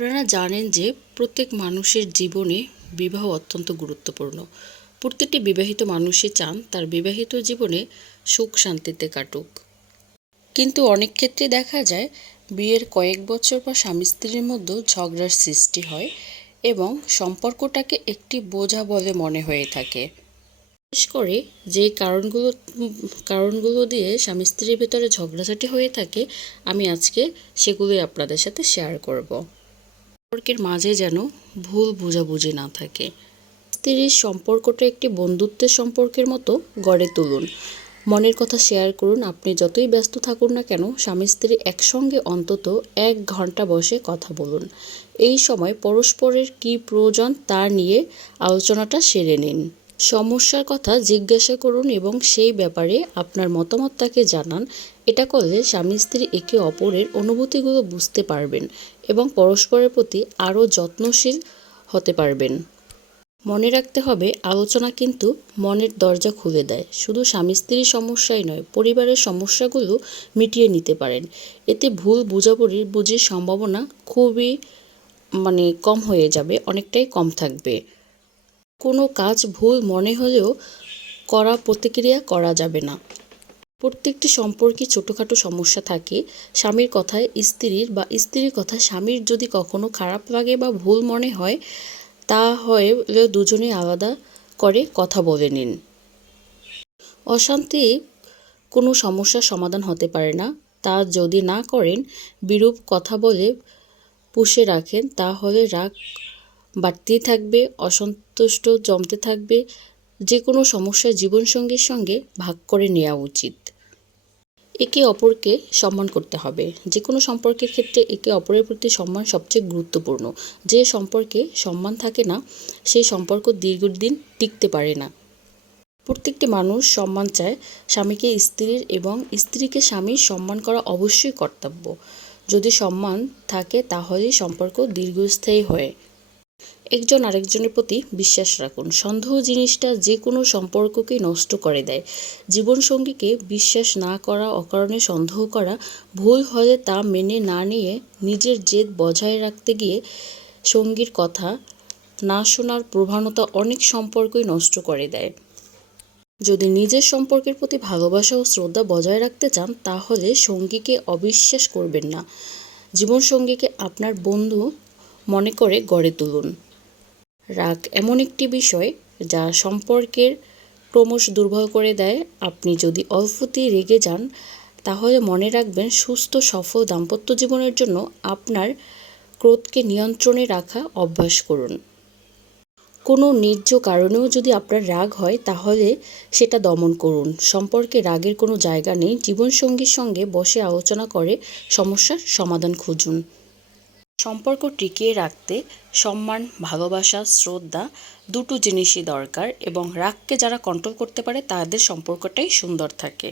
আপনারা জানেন যে প্রত্যেক মানুষের জীবনে বিবাহ অত্যন্ত গুরুত্বপূর্ণ। প্রত্যেকটি বিবাহিত মানুষই চান তার বিবাহিত জীবনে সুখ শান্তিতে কাটুক। কিন্তু অনেক ক্ষেত্রে দেখা যায়, বিয়ের কয়েক বছর পর স্বামী স্ত্রীর মধ্যে ঝগড়ার সৃষ্টি হয় এবং সম্পর্কটাকে একটি বোঝা বলে মনে হয়ে থাকে। বিশেষ করে যে কারণগুলো কারণগুলো দিয়ে স্বামী স্ত্রীর ভেতরে ঝগড়াঝাটি হয়ে থাকে, আমি আজকে সেগুলোই আপনাদের সাথে শেয়ার করব। সম্পর্কের মাঝে যেন ভুল বোঝাবুঝি না থাকে। স্ত্রীর সম্পর্কটা একটি বন্ধুত্বের সম্পর্কের মতো গড়ে তুলুন। মনের কথা শেয়ার করুন। আপনি যতই ব্যস্ত থাকুন না কেন, স্বামী স্ত্রী একসঙ্গে অন্তত এক ঘণ্টা বসে কথা বলুন। এই সময় পরস্পরের কী প্রয়োজন তা নিয়ে আলোচনাটা সেরে নিন। সমস্যার কথা জিজ্ঞাসা করুন এবং সেই ব্যাপারে আপনার মতামত তাকে জানান। এটা করলে স্বামী স্ত্রী একে অপরের অনুভূতিগুলো বুঝতে পারবেন এবং পরস্পরের প্রতি আরও যত্নশীল হতে পারবেন। মনে রাখতে হবে, আলোচনা কিন্তু মনের দরজা খুলে দেয়। শুধু স্বামী স্ত্রীর সমস্যাই নয়, পরিবারের সমস্যাগুলো মিটিয়ে নিতে পারেন। এতে ভুল বোঝাবুঝির বুঝির সম্ভাবনা খুবই মানে কম হয়ে যাবে, অনেকটাই কম থাকবে। কোনো কাজ ভুল মনে হলেও করা প্রতিক্রিয়া করা যাবে না। প্রত্যেকটি সম্পর্কে ছোটোখাটো সমস্যা থাকে, স্বামীর কথায় স্ত্রীর বা স্ত্রীর কথায় স্বামীর যদি কখনো খারাপ লাগে বা ভুল মনে হয়, তা হলে দুজনে আলাদা করে কথা বলে নিন। অশান্তি কোনো সমস্যার সমাধান হতে পারে না। তা যদি না করেন, বিরূপ কথা বলে পুষে রাখেন, তাহলে রাগ বাড়তেই থাকবে, অসন্তুষ্ট জমতে থাকবে যে কোনো সমস্যা জীবনসঙ্গীর সঙ্গে ভাগ করে নেওয়া উচিত। একে অপরকে সম্মান করতে হবে। যে কোনো সম্পর্কের ক্ষেত্রে একে অপরের প্রতি সম্মান সবচেয়ে গুরুত্বপূর্ণ। যে সম্পর্কে সম্মান থাকে না, সেই সম্পর্ক দীর্ঘদিন টিকতে পারে না। প্রত্যেকটি মানুষ সম্মান চায় স্বামীকে স্ত্রীর এবং স্ত্রীকে স্বামীর সম্মান করা অবশ্যই কর্তব্য। যদি সম্মান থাকে, তাহলেই সম্পর্ক দীর্ঘস্থায়ী হয়। একজন আরেকজনের প্রতি বিশ্বাস রাখুন। সন্দেহ জিনিসটা যে কোনো সম্পর্ককেই নষ্ট করে দেয়। জীবনসঙ্গীকে বিশ্বাস না করা, অকারণে সন্দেহ করা, ভুল হলে তা মেনে না নিয়ে নিজের জেদ বজায় রাখতে গিয়ে সঙ্গীর কথা না শোনার প্রবণতা অনেক সম্পর্কই নষ্ট করে দেয়। যদি নিজের সম্পর্কের প্রতি ভালোবাসা ও শ্রদ্ধা বজায় রাখতে চান, তাহলে সঙ্গীকে অবিশ্বাস করবেন না। জীবনসঙ্গীকে আপনার বন্ধু মনে করে গড়ে তুলুন। রাগ এমন একটি বিষয় যা সম্পর্কের ক্রমশ দুর্বল করে দেয়। আপনি যদি অল্পতেই রেগে যান, তাহলে মনে রাখবেন সুস্থ, সফল দাম্পত্য জীবনের জন্য আপনার ক্রোধকে নিয়ন্ত্রণে রাখা অভ্যাস করুন। কোনো ন্যায্য কারণেও যদি আপনার রাগ হয়, তাহলে সেটা দমন করুন। সম্পর্কে রাগের কোনো জায়গা নেই। জীবনসঙ্গীর সঙ্গে বসে আলোচনা করে সমস্যার সমাধান খুঁজুন। সম্পর্ক টিকিয়ে রাখতে সম্মান, ভালোবাসা, শ্রদ্ধা দুটো জিনিসই দরকার এবং রাগকে যারা কন্ট্রোল করতে পারে তাদের সম্পর্কটাই সুন্দর থাকে।